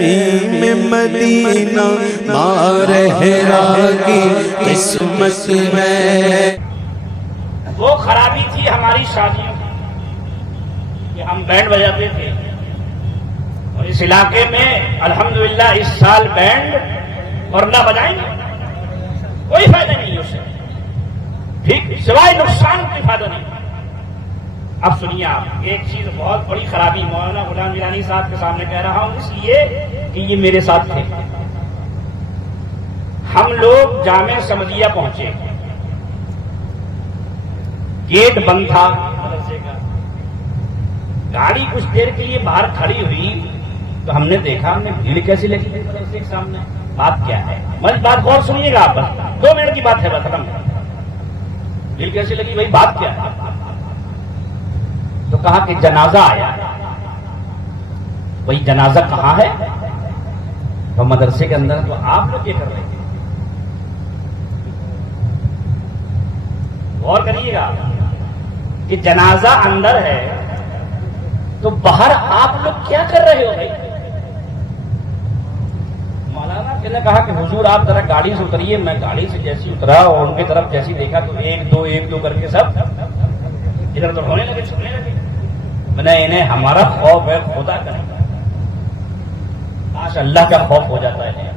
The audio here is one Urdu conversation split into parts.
میں مدینہ مارہرا کی قسمت ہے۔ وہ خرابی تھی ہماری شادیوں کہ ہم بینڈ بجاتے تھے، اور اس علاقے میں الحمدللہ اس سال بینڈ اور نہ بجائیں گے کوئی فائدہ نہیں ہے اسے، ٹھیک سوائے نقصان کوئی فائدہ نہیں۔ اب سنیے آپ، ایک چیز بہت بڑی خرابی مولانا غلام گیلانی صاحب کے سامنے کہہ رہا ہوں اس لیے کہ یہ میرے ساتھ تھے۔ ہم لوگ جامع سمدیہ پہنچے، گیٹ بند تھا مدرسے کا، گاڑی کچھ دیر کے لیے باہر کھڑی ہوئی تو ہم نے دیکھا، ہم نے بھیڑ کیسی لگی تھی مدرسے کے سامنے، بات کیا ہے؟ بات غور سنیے گا آپ، 2 منٹ کی بات ہے بس ختم۔ بھیڑ کیسی لگی بھائی، بات کیا ہے؟ تو کہا کہ جنازہ آیا۔ وہی جنازہ کہاں ہے؟ تو مدرسے کے اندر۔ تو آپ لوگ کیا کر رہے تھے؟ غور کریے گا کہ جنازہ اندر ہے تو باہر آپ لوگ کیا کر رہے ہو بھائی؟ مولانا جی نے کہا کہ حضور آپ ذرا گاڑی سے اتریے۔ میں گاڑی سے جیسی اترا اور ان کی طرف جیسی دیکھا تو 1 2 کر کے سب ادھر ادھر ہونے لگے، چھپنے لگے۔ میں نے انہیں ہمارا خوف ہے خدا کا، کاش اللہ کا خوف ہو جاتا ہے۔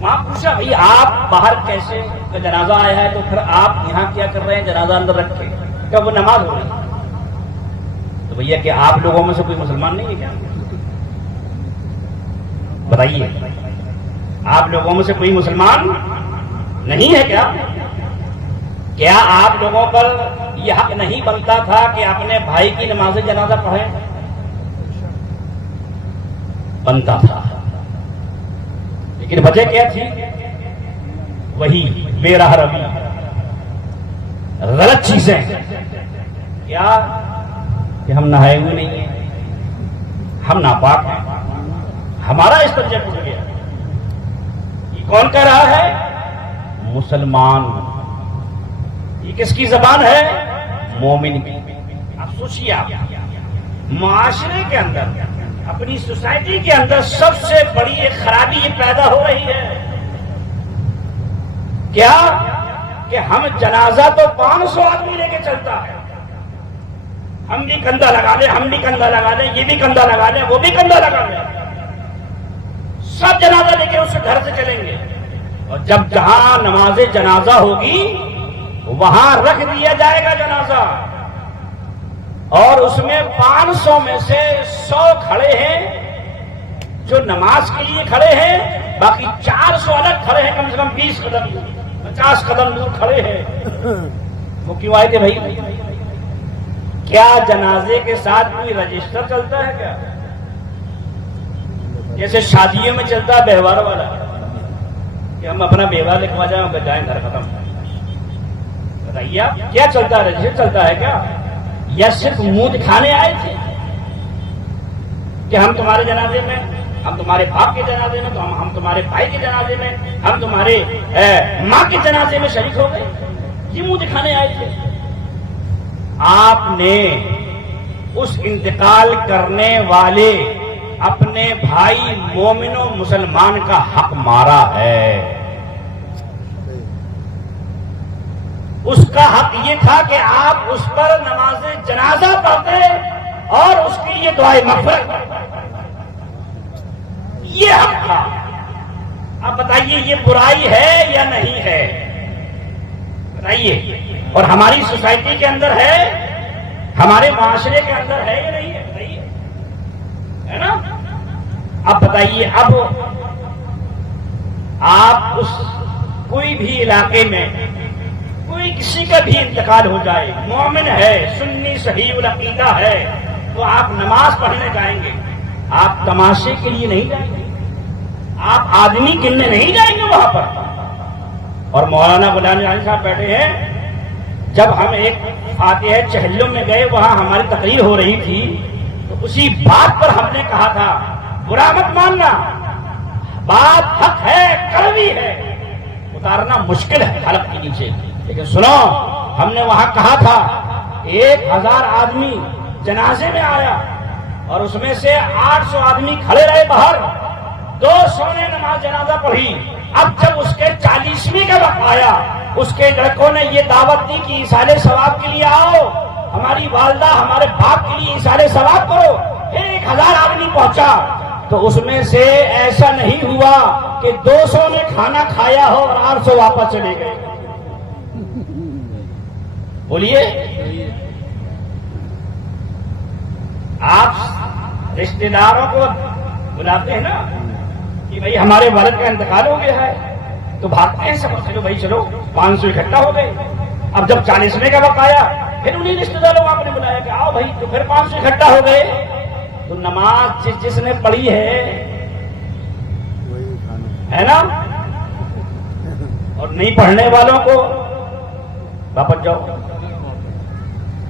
وہاں پوچھا بھائی آپ باہر کیسے؟ جنازہ آیا ہے تو پھر آپ یہاں کیا کر رہے ہیں جنازہ اندر رکھ کے؟ کیا وہ نماز ہو رہی ہے؟ تو بھیا کہ آپ لوگوں میں سے کوئی مسلمان نہیں ہے کیا؟ بتائیے، آپ لوگوں میں سے کوئی مسلمان نہیں ہے کیا؟ کیا آپ لوگوں پر یہ حق نہیں بنتا تھا کہ اپنے بھائی کی نماز جنازہ پڑھیں؟ بنتا تھا، لیکن وجہ کیا تھی؟ وہی بے راہ روی، غلط چیزیں۔ کیا کہ ہم نہائے ہوئے نہیں ہیں، ہم ناپاک ہیں، ہمارا اس درجہ ٹوٹ گیا۔ یہ کون کہہ رہا ہے؟ مسلمان۔ یہ کس کی زبان ہے؟ مومن کی۔ اب سوچیے آپ، معاشرے کے اندر، اپنی سوسائٹی کے اندر سب سے بڑی ایک خرابی یہ پیدا ہو رہی ہے کیا کہ ہم جنازہ تو 500 آدمی لے کے چلتا ہے، ہم بھی کندھا لگا لیں، ہم بھی کندھا لگا لیں، یہ بھی کندھا لگا لیں، وہ بھی کندھا لگا لیں، سب جنازہ لے کے اس سے گھر سے چلیں گے، اور جب جہاں نماز جنازہ ہوگی وہاں رکھ دیا جائے گا جنازہ، اور اس میں 500 میں سے 100 کھڑے ہیں جو نماز کے لیے کھڑے ہیں، باقی 400 الگ کھڑے ہیں، کم سے کم 20 قدم 50 قدم دور کھڑے ہیں۔ وہ کیوں آئے تھے بھائی؟ کیا جنازے کے ساتھ کوئی رجسٹر چلتا ہے کیا؟ جیسے شادیوں میں چلتا ہے بیوہار والا کہ ہم اپنا بیوہ لکھوا جائیں اور جائیں گھر ختم۔ بتائیے آپ کیا چلتا ہے؟ رجسٹر چلتا ہے کیا؟ یا صرف منہ دکھانے آئے تھے کہ ہم تمہارے جنازے میں، ہم تمہارے باپ کے جنازے میں، تو ہم تمہارے بھائی کے جنازے میں، ہم تمہارے ماں کے جنازے میں شریک ہو گئے؟ یہ منہ دکھانے آئے تھے؟ آپ نے اس انتقال کرنے والے اپنے بھائی مومن و مسلمان کا حق مارا ہے۔ اس کا حق یہ تھا کہ آپ اس پر نماز جنازہ پڑھتے اور اس کی یہ دعائیں مغفرت کرتے، یہ حق تھا۔ اب بتائیے یہ برائی ہے یا نہیں ہے؟ بتائیے۔ اور ہماری سوسائٹی کے اندر ہے، ہمارے معاشرے کے اندر ہے یا نہیں ہے؟ بتائیے، ہے نا؟ اب بتائیے، اب آپ اس کوئی بھی علاقے میں کوئی کسی کا بھی انتقال ہو جائے، مومن ہے، سنی صحیح العقیدہ ہے، تو آپ نماز پڑھنے جائیں گے، آپ تماشے کے لیے نہیں جائیں گے، آپ آدمی گننے نہیں جائیں گے وہاں پر۔ اور مولانا غلام گیلانی صاحب بیٹھے ہیں، جب ہم ایک فاتحہ چہلم میں گئے، وہاں ہماری تقریر ہو رہی تھی، تو اسی بات پر ہم نے کہا تھا برا مت ماننا، بات حق ہے، کڑوی ہے، اتارنا مشکل ہے حلق کے نیچے، لیکن سنو، ہم نے وہاں کہا تھا 1000 آدمی جنازے میں آیا اور اس میں سے 800 آدمی کھڑے رہے باہر، 200 نے نماز جنازہ پڑھی. اب جب اس کے 40ویں کا وقت آیا, اس کے لڑکوں نے یہ دعوت دی کہ ایصال ثواب کے لیے آؤ, ہماری والدہ ہمارے باپ کے لیے ایصال ثواب کرو. پھر 1000 آدمی پہنچا تو اس میں سے ایسا نہیں ہوا کہ 200 نے کھانا کھایا ہو اور 800 واپس چلے گئے. بولیے, آپ رشتے داروں کو بلاتے ہیں نا کہ بھائی ہمارے والد کا انتقال ہو گیا ہے, تو بھاگتے ہیں سب, چلو بھائی چلو 500 اکٹھا ہو گئے. اب جب 40ویں کا وقت آیا پھر انہیں رشتے داروں کو آپ نے بلایا کہ آؤ بھائی, تو پھر 500 اکٹھا ہو گئے. تو نماز جس نے پڑھی ہے نا, اور نہیں پڑھنے والوں کو واپس جاؤ.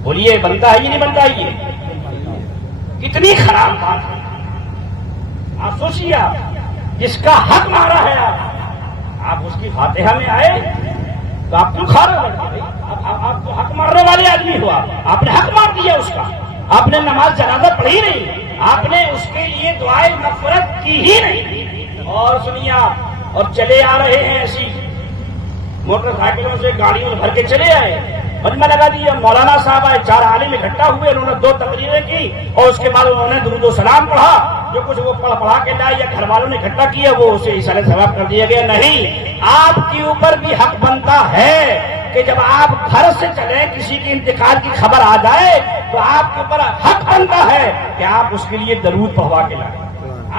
بولیے بنتا ہے یہ نہیں بنتا؟ یہ کتنی خراب بات ہے. آپ سوچیے, جس کا حق مارا ہے آپ اس کی فاتحہ میں آئے تو آپ کیوں کھا رہے ہیں؟ آپ تو حق مارنے والے آدمی ہوا, آپ نے حق مار دیا اس کا. آپ نے نماز جنازہ پڑھی نہیں, آپ نے اس کے لیے دعائے مغفرت کی ہی نہیں. اور سنیے آپ, اور چلے آ رہے ہیں ایسی موٹر سائیکلوں سے, گاڑیوں بھر کے چلے آئے, مجمع لگا دیا. مولانا صاحب آئے, 4 عالم اکٹھا ہوئے, انہوں نے 2 تقریریں کی اور اس کے بعد انہوں نے درود و سلام پڑھا. جو کچھ وہ پڑھا کے لائے یا گھر والوں نے اکٹھا کیا وہ اسے ایصال ثواب کر دیا گیا. نہیں, آپ کے اوپر بھی حق بنتا ہے کہ جب آپ گھر سے چلیں, کسی کے انتقال کی خبر آ جائے تو آپ کے اوپر حق بنتا ہے کہ آپ اس کے لیے درود پڑھوا کے لائیں,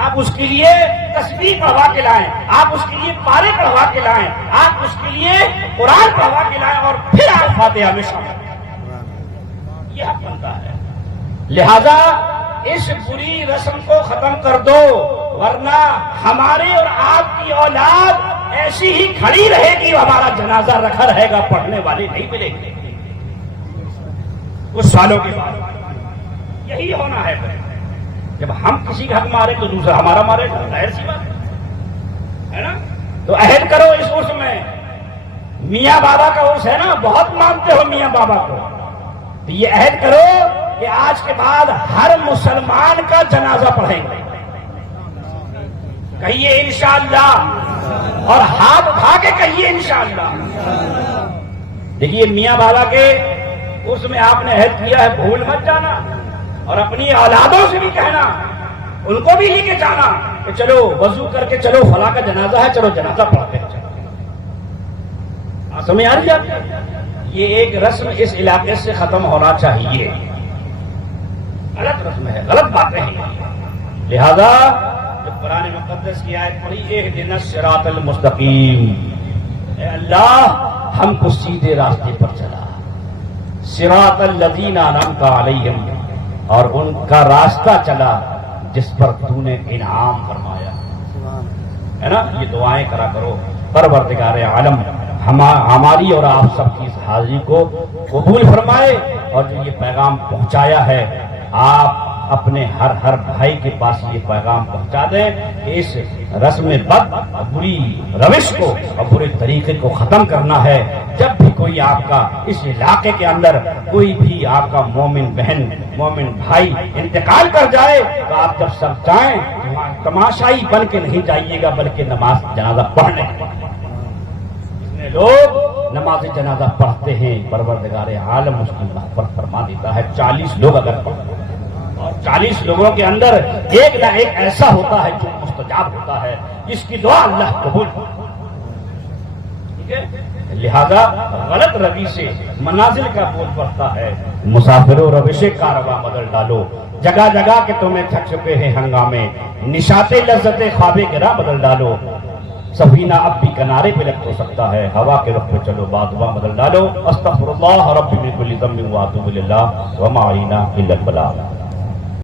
آپ اس کے لیے تسبیح پڑھوا کے لائیں, آپ اس کے لیے پارے پڑھوا کے لائیں, آپ اس کے لیے قرآن پڑھوا کے لائیں, اور پھر آپ فاتحہ میں شامل ہیں. یہ حق بنتا ہے. لہذا اس بری رسم کو ختم کر دو, ورنہ ہمارے اور آپ کی اولاد ایسی ہی کھڑی رہے گی, ہمارا جنازہ رکھا رہے گا, پڑھنے والے نہیں ملیں گے کچھ سالوں کے بعد. یہی ہونا ہے. جب ہم کسی کا حق مارے تو دوسرا ہمارا مارے, ظاہر سی بات ہے نا. تو عہد کرو اس عرس میں, میاں بابا کا عرس ہے نا, بہت مانتے ہو میاں بابا کو, تو یہ عہد کرو کہ آج کے بعد ہر مسلمان کا جنازہ پڑھیں گے. کہیے انشاءاللہ, اور ہاتھ اٹھا کے کہیے انشاءاللہ. دیکھیے میاں بابا کے عرس میں آپ نے عہد کیا ہے, بھول مت جانا, اور اپنی اولادوں سے بھی کہنا, ان کو بھی لے کے جانا کہ چلو وضو کر کے چلو فلاں کا جنازہ ہے, چلو جنازہ پڑھتے ہیں. سمجھ آ رہی ہے؟ یہ ایک رسم اس علاقے سے ختم ہونا چاہیے. غلط رسم ہے, غلط باتیں ہیں. لہذا جب قرآن مقدس کی آیت پڑھی, اہدنا الصراط المستقیم, اے اللہ ہم کو سیدھے راستے پر چلا, صراط الذین انعمت علیہم, اور ان کا راستہ چلا جس پر تو نے انعام فرمایا ہے نا. یہ دعائیں کرا کرو. پروردگار عالم ہماری اور آپ سب کی اس حاضری کو قبول فرمائے, اور جو یہ پیغام پہنچایا ہے آپ اپنے ہر بھائی کے پاس یہ پیغام پہنچا دیں کہ اس رسم بد اور بری روش کو اور برے طریقے کو ختم کرنا ہے. جب بھی کوئی آپ کا اس علاقے کے اندر کوئی بھی آپ کا مومن بہن, مومن بھائی انتقال کر جائے تو آپ جب سب جائیں تماشائی بن کے نہیں جائیے گا, بلکہ نماز جنازہ پڑھنے. جتنے لوگ نماز جنازہ پڑھتے ہیں پروردگار عالم اس کی مغفرت فرما دیتا ہے. 40 لوگ اگر پڑھتے ہیں اور 40 لوگوں کے اندر ایک نہ ایک ایسا ہوتا ہے جو مستجاب ہوتا ہے, جس کی دعا اللہ قبول. ٹھیک ہے, لہذا غلط روی سے منازل کا بوجھ بڑھتا ہے. مسافروں روش کارواں بدل ڈالو, جگہ جگہ کے تمہیں تھک چکے ہیں ہنگامے, نشاط لذت خواب گراں بدل ڈالو. سفینہ اب بھی کنارے پہ لگ ہو سکتا ہے, ہوا کے رخ پہ چلو, بادواں بدل ڈالو. استغفر اللہ ربی من کل ذنب واتوب الی اللہ وما علینا الا البلاغ.